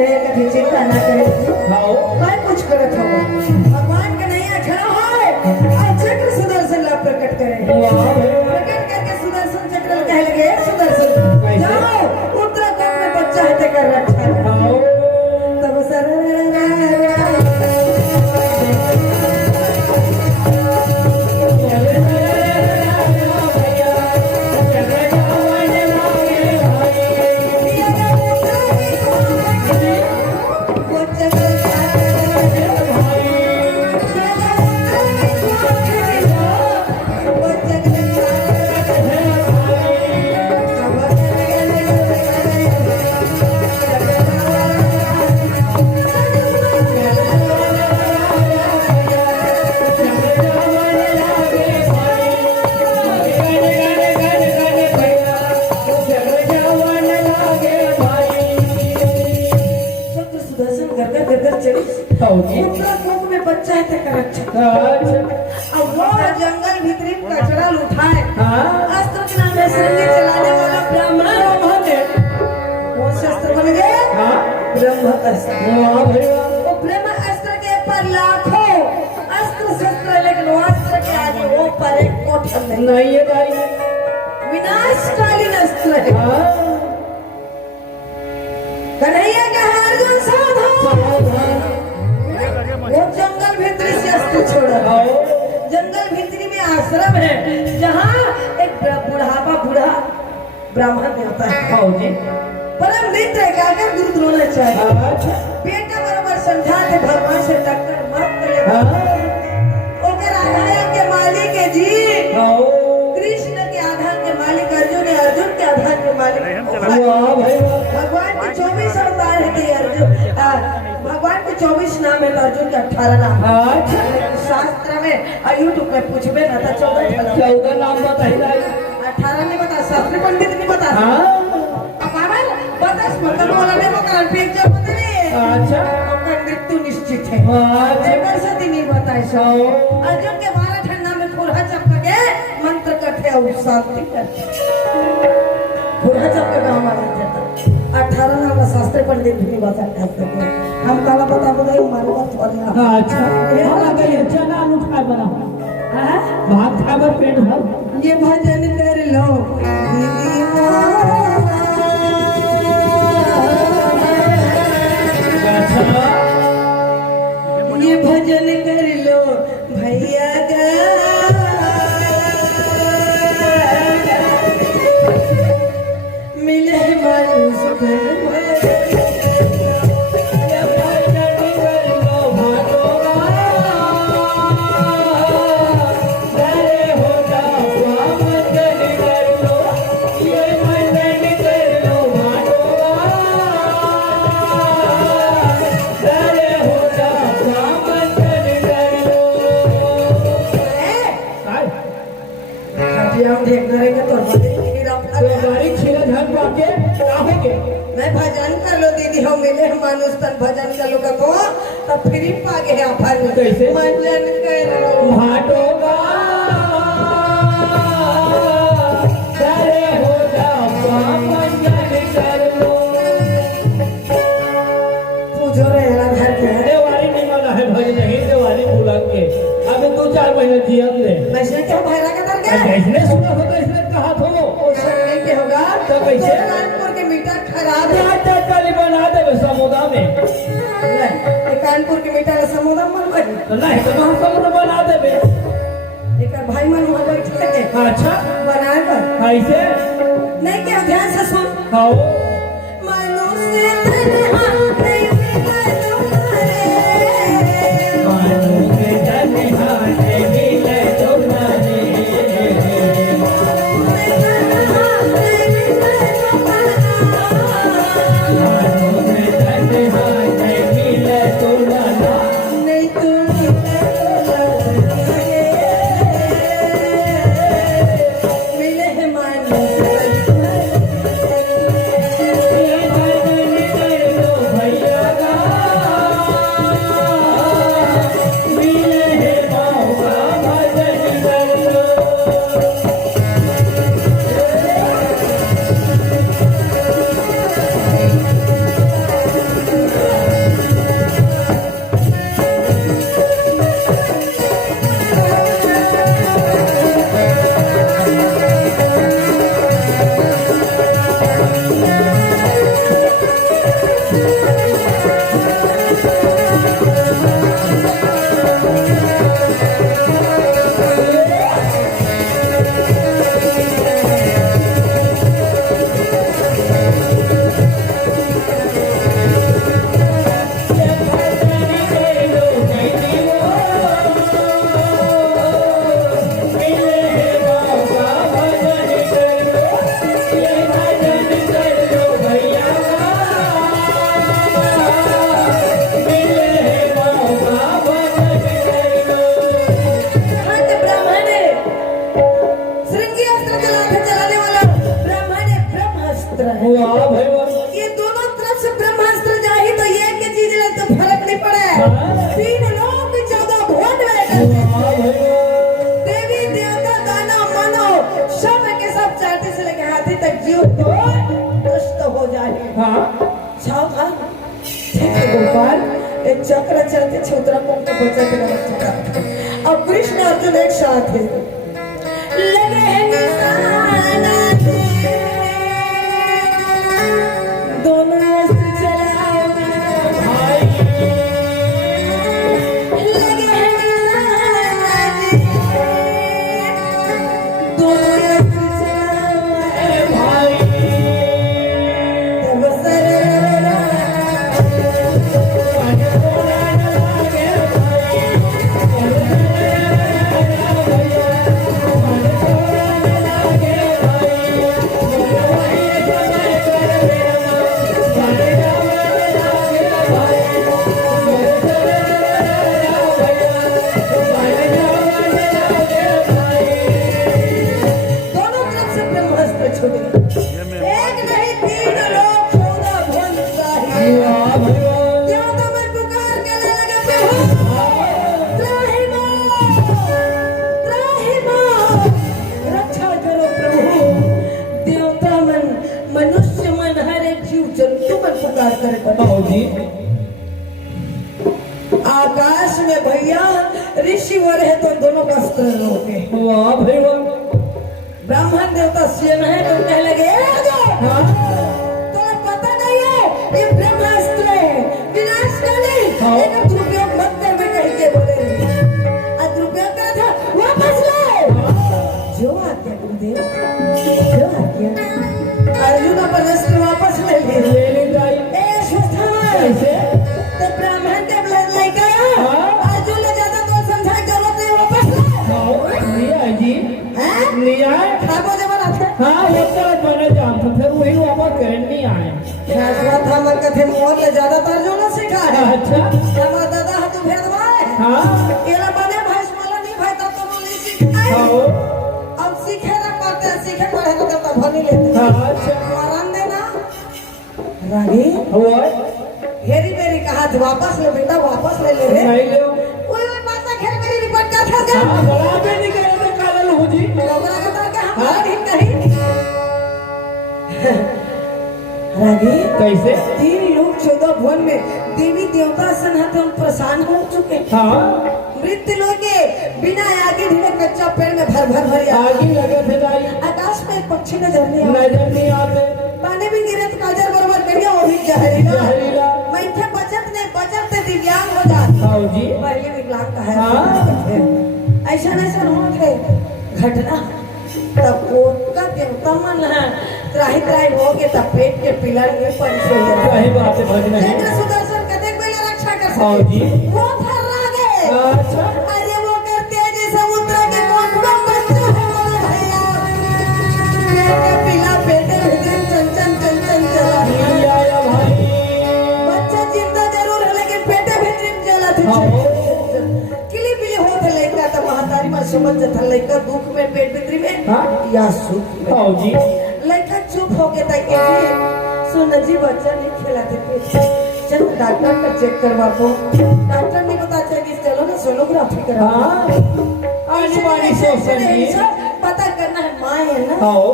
करे कभी चिंता ना करे आओ मैं कुछ करत हो भगवान के नैया खड़ा होए और चक्र सुदर्शन ला प्रकट करे प्रकट करके सुदर्शन चक्र कह लगे सुदर्शन जाओ उत्तराखंड में बच्चा है ते कर रखा आओ तब सर उत्तराखंड में बच्चा है तेकर अच्छा अब वो जंगल भीतरी कचरा उठाए अस्त्र के नाम में श्रृंगी चलाने वाला ब्राह्मण वो शस्त्र बन गए ब्रह्म अस्त्र वो ब्रह्म अस्त्र के पर लाखों अस्त्र शस्त्र लेकिन वो अस्त्र के आगे वो पर एक कोठन नहीं है भाई विनाशकालीन अस्त्र है कन्हैया का है अर्जुन सावधान वो जंगल भीतरी से अस्त्र छोड़ा जंगल भीतरी में आश्रम है जहाँ एक बूढ़ा ब्राह्मण होता है परम मित्र है क्या गुरु द्रोणाचार्य बेटा बराबर समझाते भगवान से टक्कर मत करे ओकर आधार के मालिक है जी कृष्ण के आधार के मालिक अर्जुन है अर्जुन के आधार के मालिक भगवान के 24 अवतार है कि अर्जुन भगवान के 24 नाम है तो अर्जुन के 18 नाम शास्त्र में और यूट्यूब में पूछबे ना तो 14 नाम बताइए 18 नहीं बता शास्त्री पंडित नहीं बता पागल बतास मतलब बोला नहीं वो कारण पे जब पता नहीं अच्छा ओकर मृत्यु निश्चित है जेकर सती नहीं बताए सो अर्जुन के 12 ठंडा में फुरहा चपका के मंत्र कथे और शांति करते फुरहा चपका गांव में जाता 18 नाम शास्त्री पंडित भी नहीं बता सकते हम काला बता बताए हमारे बात थोड़ा अच्छा हमरा के चना उठा बना हां भात खाबर पेट भर ये भजन कर लो दीदी ये भजन कर लो भैया मिले मानुष मैं भजन कर लो दीदी हम मिले मानुष तन भजन कर लो को तब फ्री पागे है अपन कैसे भजन कर लो भाटोगा करे हो जाओ भजन कर लो पूजो रे घर के देवारी नहीं माना है भजन नहीं देवारी भूला के अबे 2-4 महीने जियन ले वैसे क्या भैरा का दर गया इसने सुना होता इसने कहा था वो नहीं के होगा तो कैसे कानपुर के मीटर खराब है आज ताली बना दे समुद्र में कानपुर के मीटर समुद्र मन बनी नहीं तो हम समुद्र बना देबे एक भाई मन वहां बैठे थे अच्छा बनाए पर कैसे नहीं क्या ध्यान से सुन आओ मनुष्य तन्हा नहीं मिले गोपाल एक चक्र चलते छोतरा को बचत अब कृष्ण अर्जुन एक साथ है लगे हैं निशाना दोनों अस्त्र चलाओ भाई लगे हैं निशाना दोनों अस्त्र चलाओ भाई तब सरला आकाश में भैया ऋषि वर है तो दोनों का अस्त्र रोके वाह भाई वाह ब्राह्मण देवता स्वयं है तो कहने लगे तो पता नहीं है ये ब्रह्मास्त्र है विनाशकाली लेकिन दुरुपयोग मत कर मैं कहीं के बोले दुरुपयोग करा था वापस लो जो आज्ञा गुरुदेव जो आज्ञा अर्जुन अपन अस्त्र वापस ले ले कैसे तो ब्राह्मण के लड़का अर्जुन ने ज्यादा तो समझा जरूरत नहीं वापस लिया जी लिया खाबो जबर आथे हाँ वो तो बने जान तो फिर वही वापस करनी आए फैसला था मन कथे मोर ले ज्यादा तो अर्जुन ने सिखा है अच्छा हमारा दादा हाथ भेदवाए हाँ केला बने भैंस माला नहीं भाई तब तो नहीं सिखाए अब सीखे ना पाते सीखे पढ़े तो तब भनी लेते अच्छा आराम देना रानी और हेरी मेरी कहा था वापस ले बेटा वापस ले रे नहीं ले ओए माता खेर मेरी रिपोर्ट का था क्या हां बड़ा पे निकल तो कालल हो जी लोगरा का तो क्या हम ठीक नहीं रानी कैसे 3 लोग 14 भुवन में देवी देवता सनाथ हम प्रसन्न हो चुके हाँ मृत्यु लोग के बिना आगे ढीले कच्चा पेड़ में भर आगे लगे थे भाई आकाश में एक पक्षी नजर नहीं आते पानी भी गिरे तो काजर बराबर करिया वो भी जहरीला मैं थे बचत से दिव्यांग हो जाता हाँ जी पहले विकलांग का है हाँ ऐसा हो थे घटना तब का देवता मन है त्राही हो गए तब पेट के पिलर में परिचय सही बात है भजन चंद्र सुदर्शन कदे कोई रक्षा कर हाँ जी वो थर्रा गए अच्छा अरे वो करते हैं जैसे समुद्र के कोठा बच्चे हो भैया के पिला पेटे भीतर चंचन चला आया भाई बच्चा जिंदा जरूर है लेकिन पेटे भीतर चला थी किली बिली होत लइका त महतारी में समझ था लइका दुख में पेट भीतर में हाँ या सुख में हाँ जी लइका चुप हो गया था कि सुन जी बच्चा नहीं खिलाते पेट चलो डॉक्टर का चेक करवा को डॉक्टर ने बता चाहिए कि चलो ना सोनोग्राफी करा हाँ आज वाली सोच पता करना है माँ है ना हाँ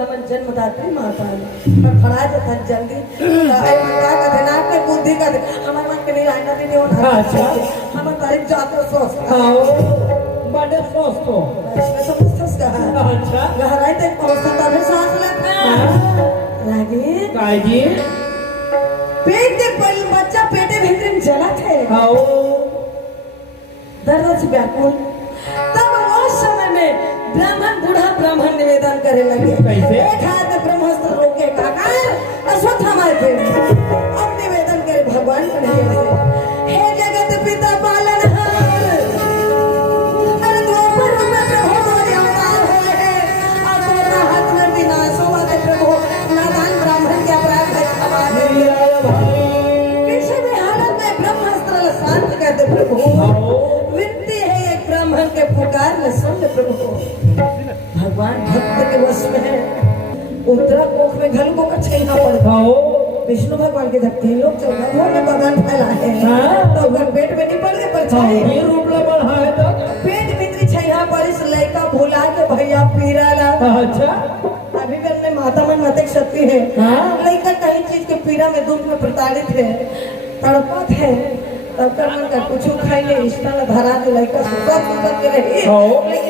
हम जन्मदात्री माता है पर फड़ा जाता जल्दी आई माता का देना आपके बुद्धि का हमारे मन के नहीं लाना भी नहीं होना अच्छा हमारे तारीफ जाते सोच हाँ बड़े सोच तो इसमें तो मुस्तस का है अच्छा गहराई तक पहुंचता था फिर सांस लेता लगे काजी पेट के पल बच्चा पेटे भीतर में जला थे हाँ दर्द से व्याकुल तब उस समय में ब्राह्मण निवेदन करे लगे कैसे एक हाथ में ब्रह्मास्त्र रोके काकर अश्वत्थामा के अब निवेदन करे भगवान को नहीं हे जगत पिता पालनहार अरे द्वापर में प्रभु तुम्हारे अवतार हुए हैं अब तुम्हारा हाथ में विनाश हुआ है प्रभु नादान ब्राह्मण के अपराध का क्षमा किसी भी हालत में ब्रह्मास्त्र शांत कर दे प्रभु विनती है एक ब्राह्मण के पुकार में सुन ले प्रभु भगवान भक्त के वश में है उत्तरा कोख में घलुकों का छेना पड़ता विष्णु भगवान के जब 3 लोग चौदह में बगान फैलाए तो अगर पेट में नहीं पड़ गए पर ये रूप बढ़ा है तो पेट भीतरी छैया पर इस लड़का भुला के भैया पीरा ला अच्छा अभी भी अपने माता में मतिक शक्ति है लड़का कहीं चीज के पीरा में दुख में प्रताड़ित है तड़पत है तब कर मन का कुछ खाई ले इस तरह धरा दे लड़का सुता सुता के रही हाँ। लेकिन